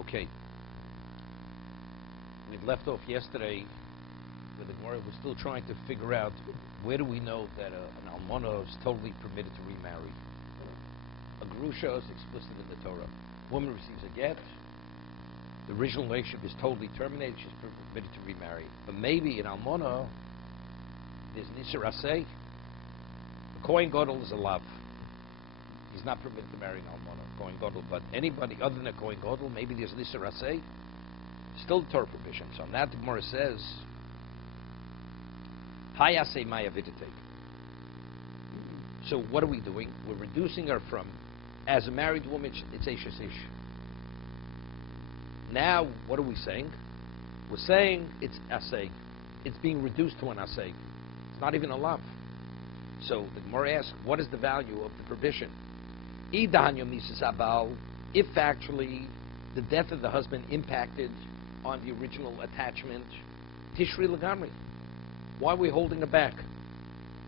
Okay. We left off yesterday where the Gemara was still trying to figure out where do we know that an almana is totally permitted to remarry. A grusha is explicit in the Torah. A woman receives a get, the original relationship is totally terminated, she's permitted to remarry. But maybe in almana, there's an isur aseh. The Kohen Gadol is a lav. He's not permitted to marry an almana, Kohen Gadol. But anybody other than a Kohen Gadol, maybe there's an isur aseh. Still Torah provision. So on that the Gemara says, Hayase Maya Vidite. So what are we doing? We're reducing her from, as a married woman, it's Eishes Ish. Now, what are we saying? We're saying it's Aseh. It's being reduced to an Aseh. It's not even a love. So the Gemara asks, what is the value of the provision? If actually the death of the husband impacted on the original attachment, Tishri Lagamri. Why are we holding her back?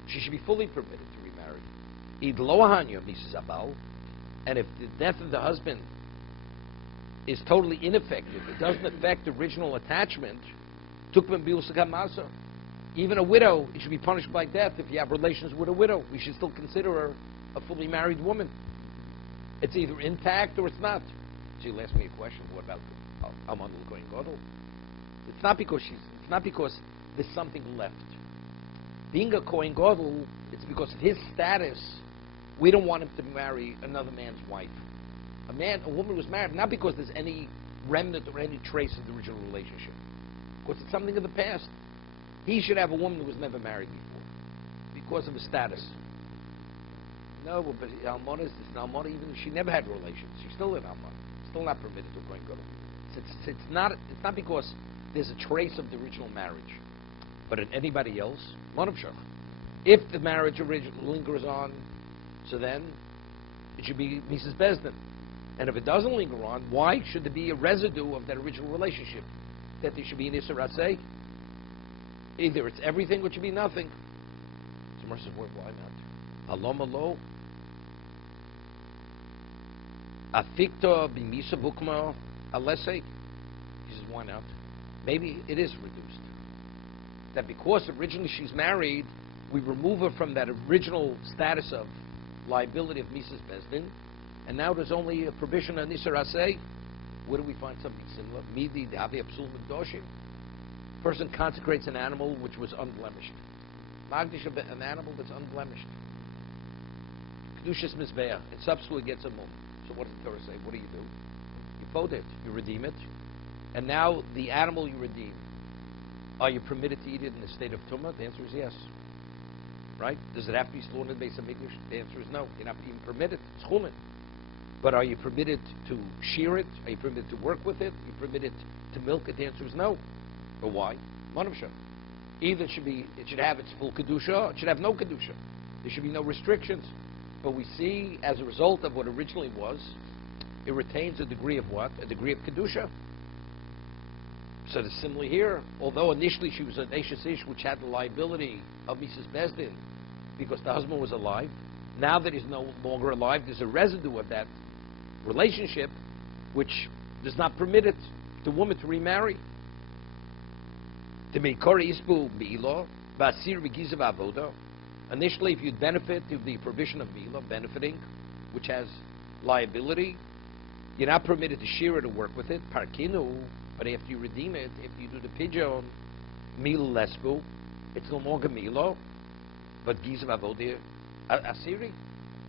She should be fully permitted to remarry. And if the death of the husband is totally ineffective, it doesn't affect the original attachment, even a widow, it should be punished by death. If you have relations with a widow, we should still consider her a fully married woman. It's either intact or it's not. So you'll ask me a question, what about Aman Kohen Gadol? It's not because there's something left. Being a Kohen Gadol, it's because of his status, we don't want him to marry another man's wife. A woman was married, not because there's any remnant or any trace of the original relationship. Because it's something of the past. He should have a woman who was never married before, because of his status. No, but Almana is an Almana, even if she never had relations. She's still an Almana. Still not permitted to Kohen Gadol. It's not because there's a trace of the original marriage. But in anybody else, if the marriage lingers on, so then it should be Mrs. Bezdin. And if it doesn't linger on, why should there be a residue of that original relationship? That there should be an Isser Aseh? Either it's everything or it should be nothing. So Gemara says, why not? Alom alo. Afikta b'misa bukma alesei. He says, why not? Maybe it is reduced. That because originally she's married, we remove her from that original status of liability of Mrs. Bezdin, and now there's only a provision on Isser Aseh. Where do we find something similar? Midi d'avi absul m'doshim. Person consecrates an animal which was unblemished. Magdish an animal that's unblemished. Kedushas mizbeah. It subsequently gets a mum. So what does the Torah say? What do? You vote it. You redeem it. And now the animal you redeem, are you permitted to eat it in the state of Tumah? The answer is yes. Right? Does it have to be slaughtered in the base of English? The answer is no. You're not even permitted. It's chulin. But are you permitted to shear it? Are you permitted to work with it? Are you permitted to milk it? The answer is no. But why? Manavsha. Either it should have its full kedusha, it should have no kedusha. There should be no restrictions. But we see, as a result of what originally was, it retains a degree of what? A degree of kedusha. So similarly here, although initially she was an Eishes Ish, which had the liability of Mrs. Bezdin, because the husband was alive, now that he's no longer alive, there's a residue of that relationship which does not permit it the woman to remarry. Initially, if you'd benefit to the provision of Mila, benefiting, which has liability, you're not permitted to shear it or work with it. Parkinu, but after you redeem it, if you do the pigeon, Mila lesbu, it's no longer Mila, but Gizav Avodah Asiri.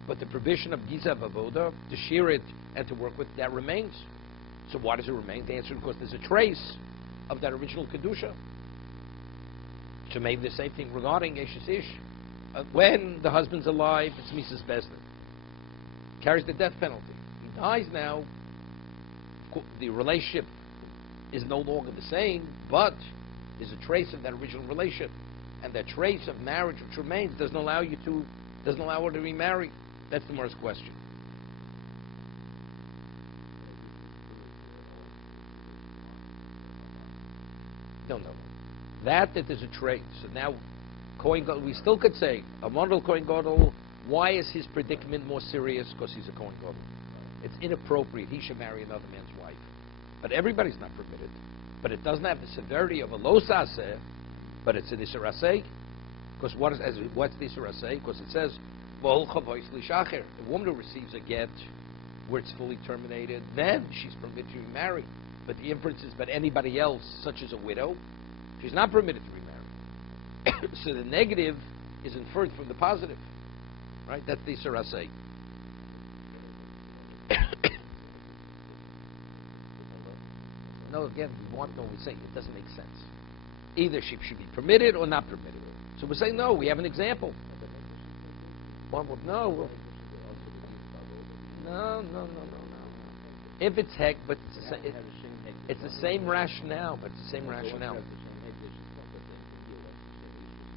But the provision of Gizav Avodah, to shear it and to work with, that remains. So why does it remain? The answer is because there's a trace of that original Kedusha. So maybe the same thing regarding Eishes Ish. When the husband's alive, it's Mrs. Bezdin. Carries the death penalty. He dies now, the relationship is no longer the same, but there's a trace of that original relationship. And that trace of marriage which remains doesn't allow her to remarry. That's the Gemara's question. No. That there's a trace. So now, Kohen Gadol, we still could say, a Mondal Kohen Gadol, why is his predicament more serious? Because he's a Kohen Gadol. It's inappropriate. He should marry another man's wife. But everybody's not permitted. But it doesn't have the severity of a lo saseh, but it's an isur aseh. Because what's the isur aseh? Because it says, "V'ol chavois lishacher." A woman who receives a get where it's fully terminated, then she's permitted to remarry. But the inference is, but anybody else, such as a widow, she's not permitted to remarry. So the negative is inferred from the positive, right? That's the isur aseh. No, again, we say it doesn't make sense. Either she should be permitted or not permitted. So we're saying, no, we have an example. No. If it's heck, but it's the same rationale,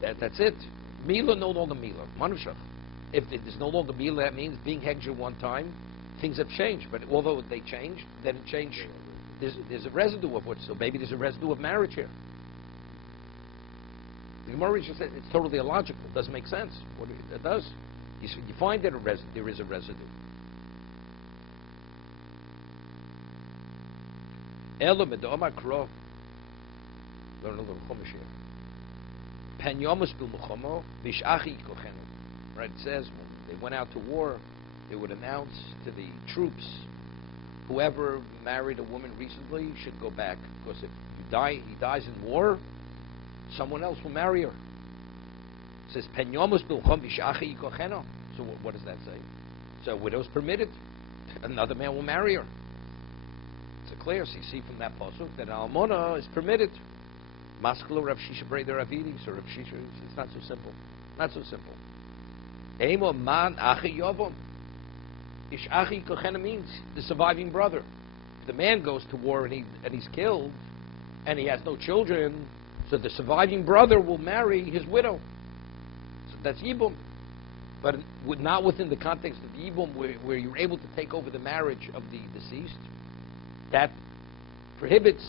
That's it. Mila no longer Mila. Manushach. If there's no longer Mila, that means being hegja one time, things have changed. But although they changed, then it changed. There's a residue of what, so maybe there's a residue of marriage here. The Gemara just said it's totally illogical. It doesn't make sense. It does. You find that there is a residue. Elo med'omar kro. Learn a little chumash here. Pen yomus bil mechomo v'ishachi kochenu. Right. It says when they went out to war, they would announce to the troops, whoever married a woman recently should go back, because if he dies in war, someone else will marry her. It says pen yomus bil mechomo v'ishachi kochenu. So what does that say? So a widow's permitted. Another man will marry her. It's clear. So you see from that pasuk that almona is permitted. Maskalo Rav Shisha Breder Avidi. So Rav Shisha, it's not so simple. Not so simple. Emo man achi yovom. Ish achi kochena means the surviving brother. If the man goes to war and he's killed, and he has no children, so the surviving brother will marry his widow. So that's yibum. But not within the context of yibum, where you're able to take over the marriage of the deceased. That prohibits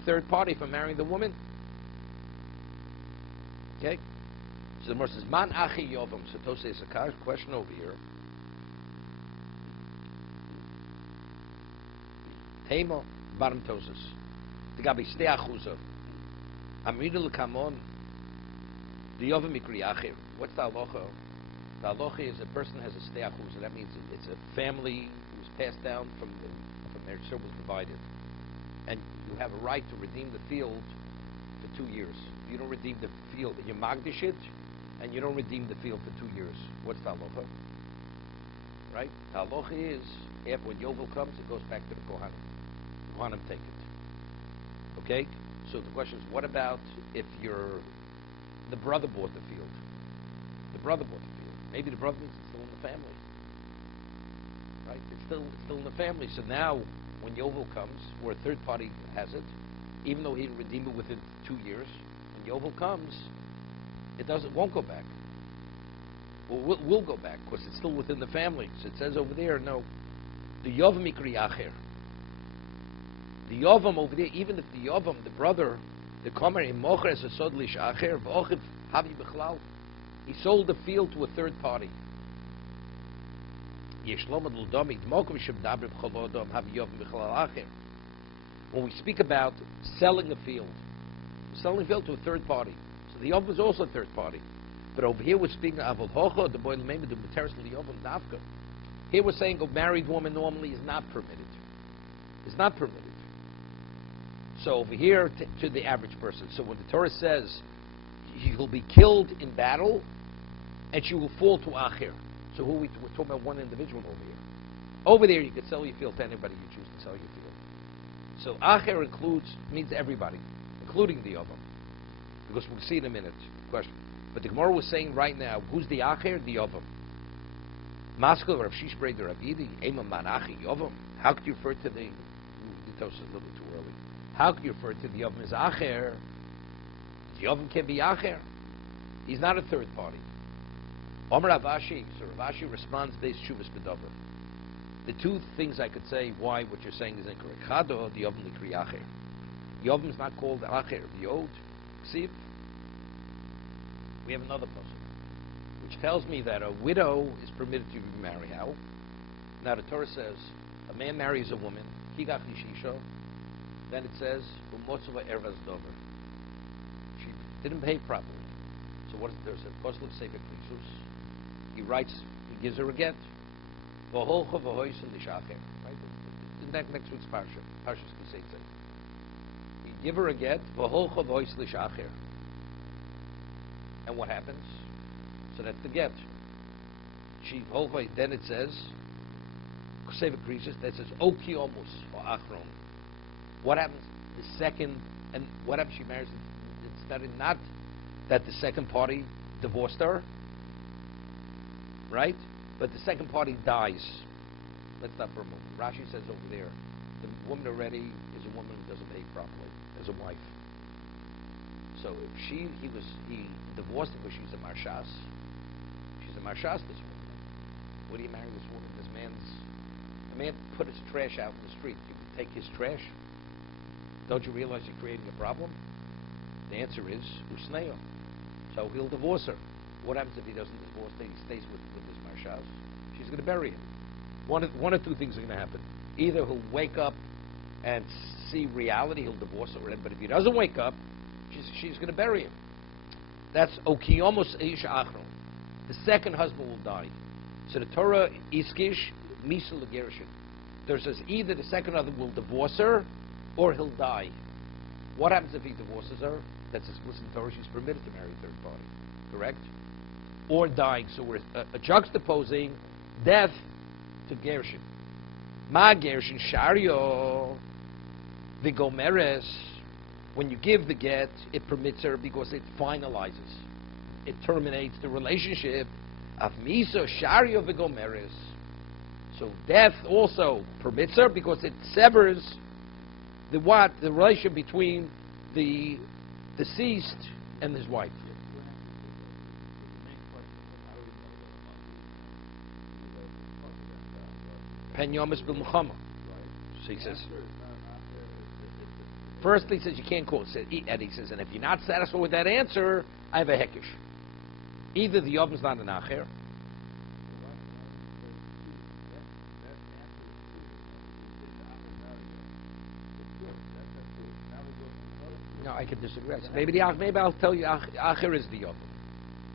a third party from marrying the woman. Okay? So the Gemara says, Man achi yovam. So Tosei is a question over here. Heimo, bottom Tosis. The Gabi stei achuza. Amrina l'kamon. The yovam mikri achir. What's the halacha? The halacha is a person has a stei achuza. That means it's a family who's passed down from their service was divided. And you have a right to redeem the field for 2 years. If you don't redeem the field, you magdish it, and you don't redeem the field for 2 years. What's the halacha? Right? The halacha is, after when Yovel comes, it goes back to the Kohanim. The Kohanim take it. Okay? So the question is, what about if the brother bought the field? The brother bought the field. Maybe the brother means it's still in the family. Right? It's still in the family. So now, when Yovel comes, or a third party has it, even though he didn't redeem it within 2 years, when Yovel comes, won't go back. Well, will go back, because it's still within the family. So it says over there, no, the Yovam Mikri Acher. The Yovam over there, even if the Yovam, the brother, the Komer in Mocher as a Sodlish Acher, V'ochiv Havi B'chlal, he sold the field to a third party. When we speak about selling a field to a third party, so the Yov is also a third party. But over here we're speaking of the boy here we're saying a married woman normally is not permitted. Is not permitted. So over here to the average person. So when the Torah says she will be killed in battle and she will fall to Acher. So we're talking about one individual over here. Over there, you can sell your field to anybody you choose to sell your field. So Acher means everybody, including the Yovam. Because we'll see in a minute. Question. But the Gemara was saying right now, who's the Acher? The Yovam. Maskal Rav Shish Breder Avidi, Ema Man Achi Yovam. How could you refer to the Toss is a little bit too early. How could you refer to the Yovam as Acher? The Yovam can be Acher. He's not a third party. Omer Ravashi, so Ravashi responds based Shuvas B'Dover. The two things I could say why what you're saying is incorrect. Chado, the Yovam Likri Acher. Yovam is not called Acher. The Yod, Ksiv. We have another person, which tells me that a widow is permitted to remarry. How? Now the Torah says, a man marries a woman, Higach Ishisha, Then it says, "Umotzova ervas dover." She didn't behave properly. So what is there? It says, "Koslik sefer krisus." He writes, he gives her a get. V'holcha v'hoysin l'shacher. Right? In that next week's parsha, Parshas Shoftim. He give her a get. V'holcha v'hoysin l'shacher. And what happens? So that's the get. She holcha. Then it says, sefer krisus. That says oki omus or achron. What happens the second, and what happens she marries, instead of not that the second party divorced her, right? But the second party dies. Let's stop for a moment. Rashi says over there, the woman already is a woman who doesn't behave properly as a wife. So if he divorced her because she's a marshas, she's a marshas, this woman. What do you marry this woman? A man put his trash out in the street. You would take his trash. Don't you realize you're creating a problem? The answer is usneo. So he'll divorce her. What happens if he doesn't divorce her? He stays with his marshas. She's going to bury him. One or two things are going to happen. Either he'll wake up and see reality, he'll divorce her. But if he doesn't wake up, she's going to bury him. That's okiyomos ish achron. The second husband will die. So the Torah iskish misal gerushin. There says either the second husband will divorce her or he'll die. What happens if he divorces her? That's explicit in the Torah. She's permitted to marry a third party. Correct? Or dying. So we're juxtaposing death to gerushin. Ma gerushin shario vigomeres. When you give the get, it permits her because it finalizes. It terminates the relationship. Af miso shario vigomeres. So death also permits her because it severs the relationship between the deceased and his wife. Pen yomis b'mulchama. So he says. First he says you can't call it. And he says, and if you're not satisfied with that answer, I have a hekish. Either the yom's not an acher. No, I can disagree. Maybe I'll tell you acher is the yom.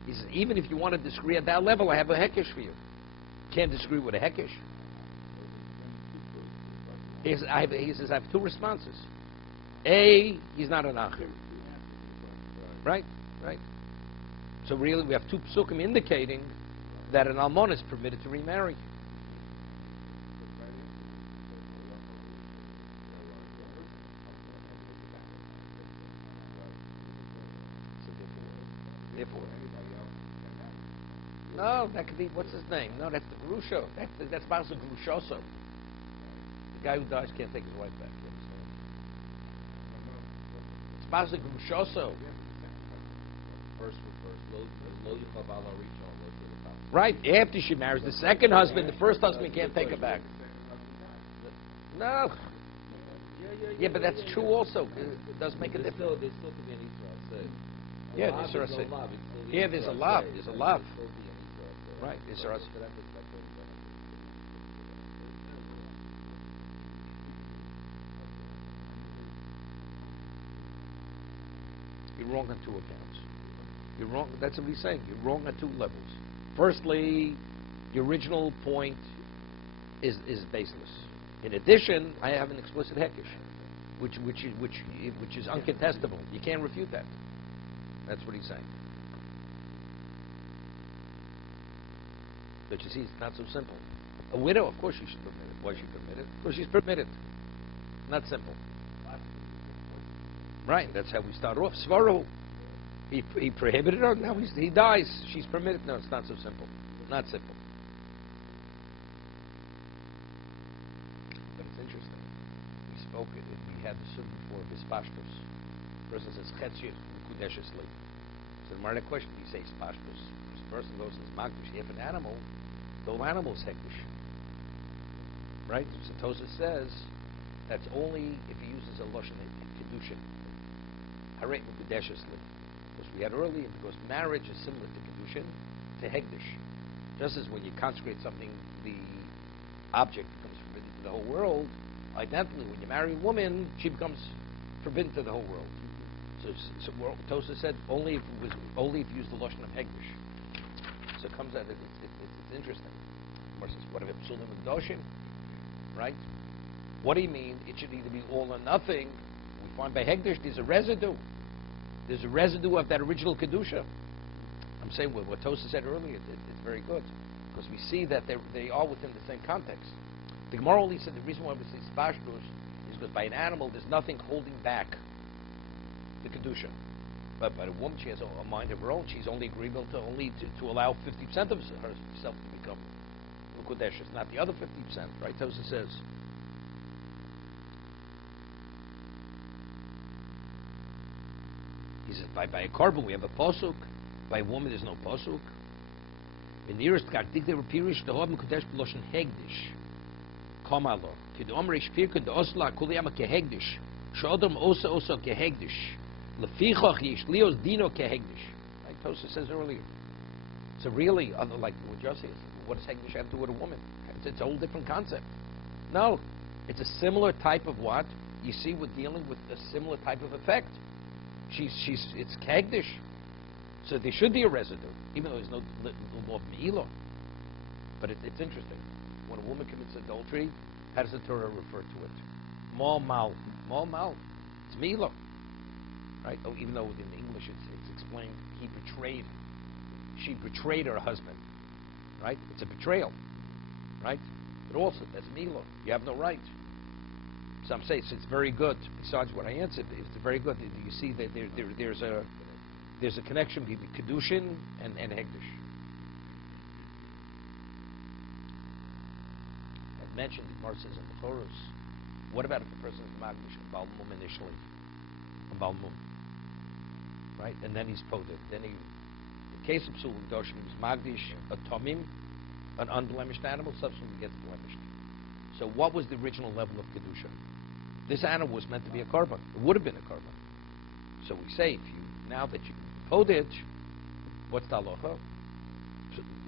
He says even if you want to disagree at that level, I have a hekish for you. Can't disagree with a hekish. He says I have two responses. A, he's not an acher. Right? So really we have two psukim indicating that an almon is permitted to remarry. No, that could be, what's his name? No, that's the Grusho. That's Parshas Grushoso. The guy who dies can't take his wife back. It's Parshas Grushoso. Right, after she marries the second husband, the first husband can't take her back. No. Yeah, but that's true also. It does make a difference. There's still to be an Israel. Yeah, there's a lav. Yeah, there's a lav. There's a lav. Right, Israel. You're wrong on two accounts. You're wrong. That's what he's saying. You're wrong on two levels. Firstly, the original point is baseless. In addition, I have an explicit hekish, which is uncontestable. You can't refute that. That's what he's saying. But you see, it's not so simple. A widow, of course, she should permit it. Why is she permitted? Because she's permitted. Not simple. Right. That's how we start off. Svaro. He prohibited her. Now he dies. She's permitted. No, it's not so simple. Not simple. But it's interesting. We spoke it. We had the suit before Bispashtos. Person says Chetzir Kudeshesli. So the Gemara question, you say Spashtos. This person goes and says Magdish. If an animal, the whole animal is Hektish. Right? So Tosa says that's only if he uses a Lashon kiddushin. Hareit Kudeshesli. Because we had earlier, because marriage is similar to kiddushin, to hegdish. Just as when you consecrate something, the object becomes forbidden to the whole world. Identically, when you marry a woman, she becomes forbidden to the whole world. So Tosa said only if you use the lashon of hegdish. So it comes out. It's interesting. Versus what if it's psulim and doshim, right? What do you mean? It should either be all or nothing. We find by hegdish there's a residue. There's a residue of that original kedusha. I'm saying what Tosa said earlier. It's very good because we see that they are within the same context. The Gemara only said the reason why we say spashtus is because by an animal there's nothing holding back the kedusha. But by a woman, she has a mind of her own. She's only agreeable to allow 50% of herself to become Kodesh. It's not the other 50%, right? Tosa says. He says by a carbon we have a posuk. By a woman there's no posuk. In the nearest kartik they were pirish to have Kodesh b'loshen hegdish. Kamalo. Kid omre shpirka de osla kuliyama kehegdish. Shodom osa kehegdish. Lefichach yishlios dino kehegdish. Like Tosa says earlier. So really, like what Josie says, what does hegdish have to do with a woman? It's a whole different concept. No, it's a similar type of what you see. We're dealing with a similar type of effect. It's kehegdish. So there should be a residue, even though there's no law of me'ilah. But it's interesting. When a woman commits adultery, how does the Torah refer to it? Mal mal. Mal mal. It's me'ilah. Right? Oh, even though in English it's explained she betrayed her husband. Right? It's a betrayal. Right? But also, that's me'ilah. You have no right. Some say it's very good. Besides what I answered, it's very good. You see that there's a connection between kiddushin and hegdish. I've mentioned the Gemara says in the Chorus. What about if a person is magdish a balmum initially, a balmum, right? And then he's poded. Then in case of psul kedoshim, he's magdish a tomim, an unblemished animal, subsequently gets blemished. So what was the original level of kedusha? This animal was meant to be a korban. It would have been a korban. So we say, now that you poded, what's the halacha?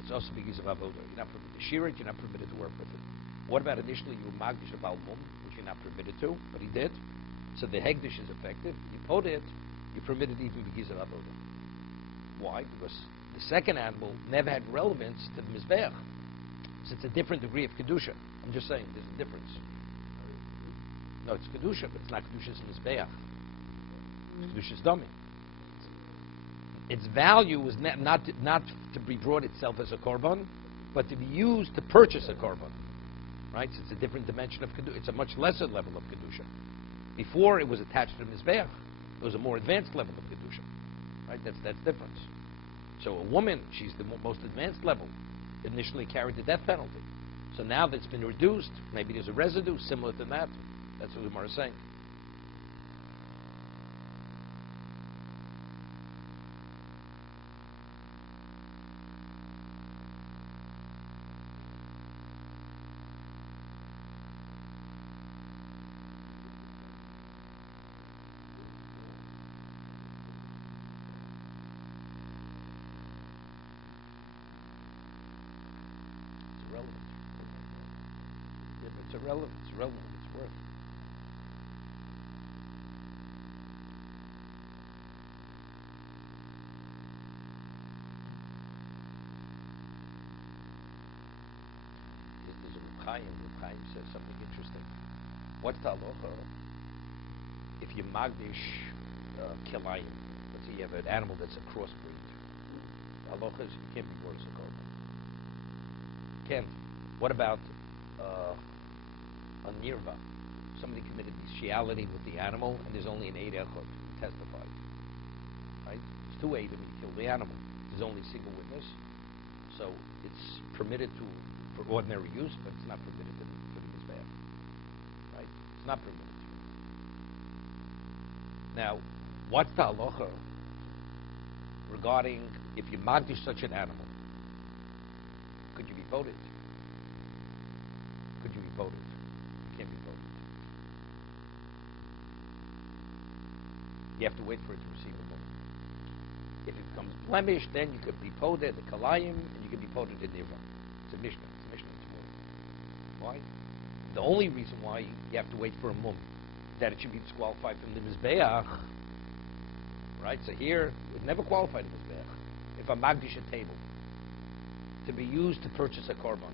It's also because of avodah. You're not permitted to shear it. You're not permitted to work with it. What about initially you magdish a balmum, which you're not permitted to, but he did. So the hegdish is effective. You poded, you're permitted even because of avodah. Why? Because the second animal never had relevance to the mizbeach. So it's a different degree of kedusha. I'm just saying, there's a difference. No, it's kedusha, but it's not kedusha's mizbeach. It's kedusha's dummy. Its value was not to be brought itself as a korban, but to be used to purchase a korban. Right? So it's a different dimension of kedusha. It's a much lesser level of kedusha. Before it was attached to the mizbeach, it was a more advanced level of kedusha. Right? That's different. So a woman, she's the most advanced level. Initially carried the death penalty. So now that it's been reduced, maybe there's a residue similar to that. That's what the Gemara is saying. It's irrelevant. It's relevant. It's worth. There's a Reb Chaim. Reb Chaim says something interesting. What's the halacha if you magdish kilayim? Let's say you have an animal that's a crossbreed. The halacha is you can't be brought as a korban. Can't. What about a nirva? Somebody committed bestiality with the animal, and there's only an eid echad who testified. Right? There's two eidim, you kill the animal. There's only a single witness, so it's permitted for ordinary use, but it's not permitted for the mizbeach. Right? It's not permitted. Now, what's the halacha regarding if you magdish such an animal? Could you be voted? Could you be voted? You can't be voted. You have to wait for it to receive a vote. If it becomes blemished, then you could be poded the kalayim, and you could be poded in nirva. It's a mishnah. It's a mishnah. Why? The only reason why you have to wait for a mum, that it should be disqualified from the mizbeach, right? So here, it would never qualify the mizbeach. If a magdish a table to be used to purchase a korban,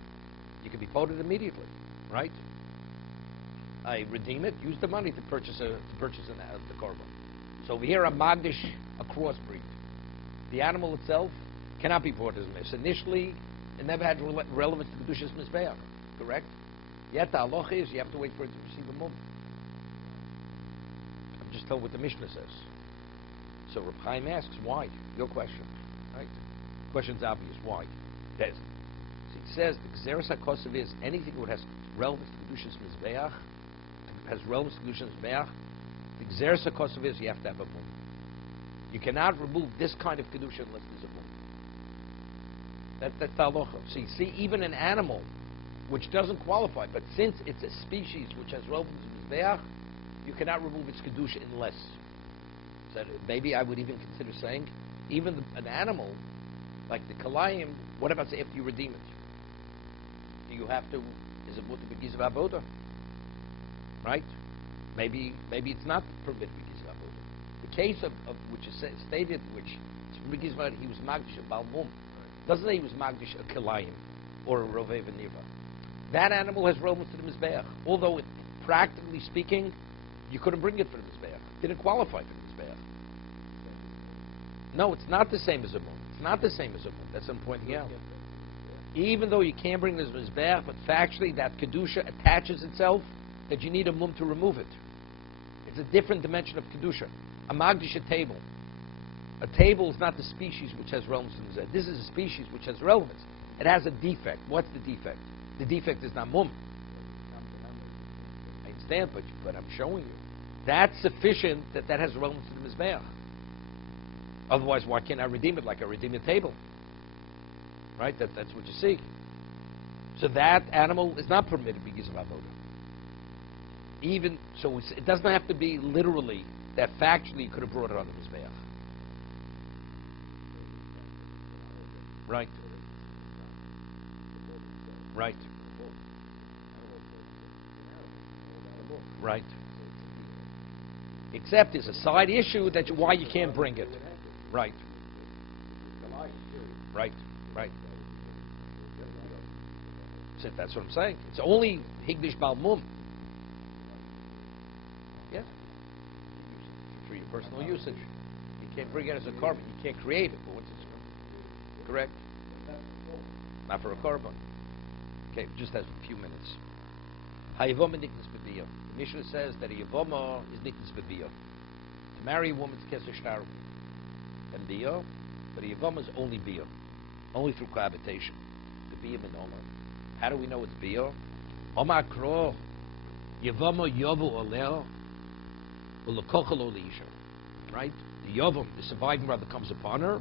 you can be quoted immediately, right? I redeem it, use the money to purchase the korban. So over here, a magdish, a crossbreed. The animal itself cannot be brought as mis. Initially, it never had relevance to Kedushas Mizbeach, correct? Yet the halacha is you have to wait for it to receive a mum. I'm just telling what the Mishnah says. So Reb Chaim asks, why? Your question, right? The question's obvious. Why? See, it says the Gzeres HaKosav is anything that has relevance to Kedushas Mizbeach, has relevance to Kedushas Mizbeach, the Gzeres HaKosav is you have to have a mum. You cannot remove this kind of Kedusha unless there's a mum. That's the halacha. So you see, even an animal which doesn't qualify, but since it's a species which has relevance to Mizbeach, you cannot remove its Kedusha unless. So maybe I would even consider saying, even an animal, like the Kalayim, what about say after you redeem it? Do you have to, is it mutter b'gizav avoda? Right? Maybe it's not permitted b'gizav avoda. The case of which is stated, which he was magdish a balmum, doesn't say he was magdish a Kalayim or a rovei v'niva. That animal has relevance to the Mizbeach, although practically speaking, you couldn't bring it for the Mizbeach. It didn't qualify for the Mizbeach. No, it's not the same as a mum. It's not the same as a mum. That's what I'm pointing out. Even though you can't bring this Mizbeach, but factually that Kedusha attaches itself that you need a mum to remove it. It's a different dimension of Kedusha. A magdish a table. A table is not the species which has relevance to the Mizbeach. This is a species which has relevance. It has a defect. What's the defect? The defect is not mum. I understand, but I'm showing you. That's sufficient that has relevance to the Mizbeach. Otherwise, why can't I redeem it like I redeem a table? Right? That's what you see. So that animal is not permitted because of avoda. Even so, it doesn't have to be literally that factually you could have brought it on the Mizbeach. Right. Right. Right. Except there's a side issue that why you can't bring it. Right. Right. Right. So that's what I'm saying. It's only Higdish Balmum. Yeah. For your personal usage. You can't bring it as a korban. You can't create it. But what's this? Correct? Not for a korban. Okay, just has a few minutes. Hayavoma niknas b'biyah. The Mishnah says that a yavoma is niknas b'biyah. To marry a woman is keser shtar and biyah, but a yavoma is only biyah, only through cohabitation. The biyah min omer. How do we know it's biyah? Omar kro yavoma yavu oleo ulekochelo leisha. Right? The yavam, the surviving brother, comes upon her,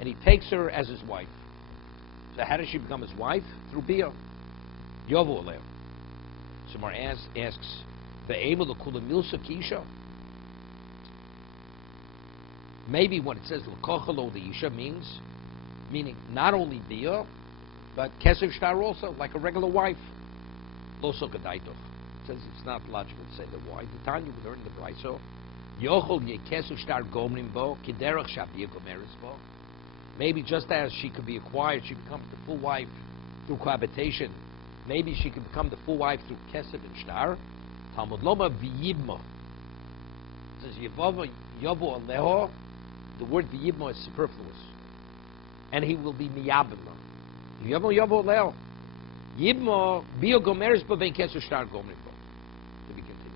and he takes her as his wife. So how does she become his wife? Through biyah. Yovu Aleh. So Mar asks, Ve'ema l'kula milsa kisha? Maybe when it says l'kochelo the isha meaning not only biyah, but keser shtar also, like a regular wife. Lo sokadaitoch. It says it's not logical to say the why. The time you would learn the brayso. Yochol ye keser shtar gomrim bo, kiderach shabiyah gomeres bo. Maybe just as she could be acquired, she becomes the full wife through cohabitation. Maybe she could become the full wife through kesed and shtar. Talmud loma v'yibma. It says yivava yavu aleho. The word v'yibma is superfluous, and he will be miyabima. Yavu aleho. Yibma bio gomeres b'vein kesed shtar gomrim bo. To be continued.